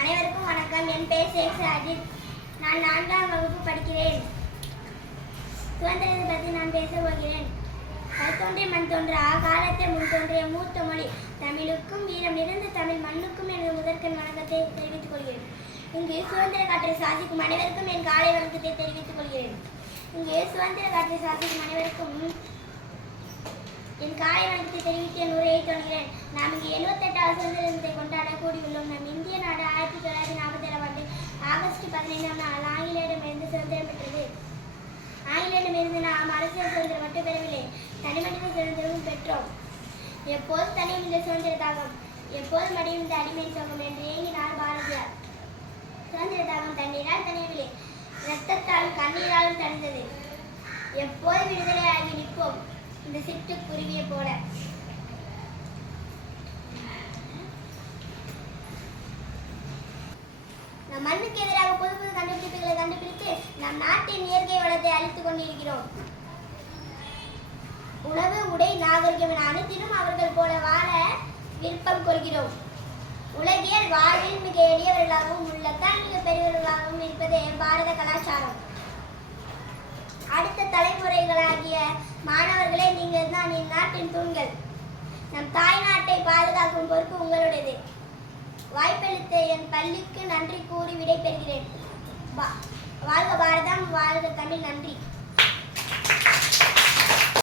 அனைவருக்கும் வணக்கம். என் பெயர் சேக்ஸ் அஜித். நான் நான்காம் வகுப்பு படிக்கிறேன். சுதந்திரத்தை பற்றி நான் பேச போகிறேன். கல்தோன்றிய மண் தோன்ற காலத்தை முன் தோன்றிய மூத்த மொழி. தமிழுக்கும் வீரம் நிறைந்த தமிழ் மண்ணுக்கும் எனது முதற்கண் வணக்கத்தை தெரிவித்துக் கொள்கிறேன். இங்கு சுதந்திர காற்றை சாதிக்கும் அனைவருக்கும் என் காலை வணக்கத்தை தெரிவித்துக் கொள்கிறேன். இங்கு சுதந்திர காற்றை சாதிக்கும் அனைவருக்கும் என் காலை வணக்கத்தை தெரிவித்து என் உரையை தொடங்குகிறேன் நாம் இங்கு எழுபத்தெட்டாவது சுதந்திர தினத்தை கொண்டாட கூடியுள்ளோம். நம் இந்திய நாடு ஆயிரத்தி தொள்ளாயிரத்தி நாற்பத்தி ஏழாம் ஆண்டு ஆகஸ்ட் பதினைந்தாம் நாள் ஆங்கிலேயரிடமிருந்து சுதந்திரம் பெற்றது. ஆங்கிலேயரிடமிருந்து நாம் அரசியல் சுதந்திரம் மட்டும் பெறவில்லை தனி மனித சுதந்திரமும் பெற்றோம். எப்போது தனியும் இந்த சுதந்திர தாகம் எப்போது மடியும் இந்த அடிமை சோகம் என்று ஏங்கினார் பாரதியார். சுதந்திர தாகம் தண்ணீரால் தனியவில்லை இரத்தத்தாலும் கண்ணீராலும் தணிந்தது. எப்போது விடுதலை ஆகி நிற்போம்? இந்த சிட்டுக்குருவியை போல. நம் மண்ணுக்கு எதிராக புது புது கண்டுபிடிப்புகளை கண்டுபிடித்து நம் நாட்டின் இயற்கை வளத்தை அழித்துக் கொண்டிருக்கிறோம். உணவு உடை நாகரிகம் என அனைத்திலும் அவர்கள் போல வாழ விருப்பம் கொள்கிறோம். உலகியல் வாழ்வில் மிக எளியவர்களாகவும் உள்ளத்தான் மிக பெரியவர்களாகவும் இருப்பதே பாரத கலாச்சாரம். அடுத்த தலைமுறைகளாகிய மாணவ தான் இந்நாட்டின் தூண்கள். நம் தாய் நாட்டை பாதுகாக்கும் பொறுப்பு உங்களுடையது. வாய்ப்பளித்த என் பள்ளிக்கு நன்றி கூறி விடைபெறுகிறேன். வாழ்க பாரதம் வாழ்க தமிழ் நன்றி.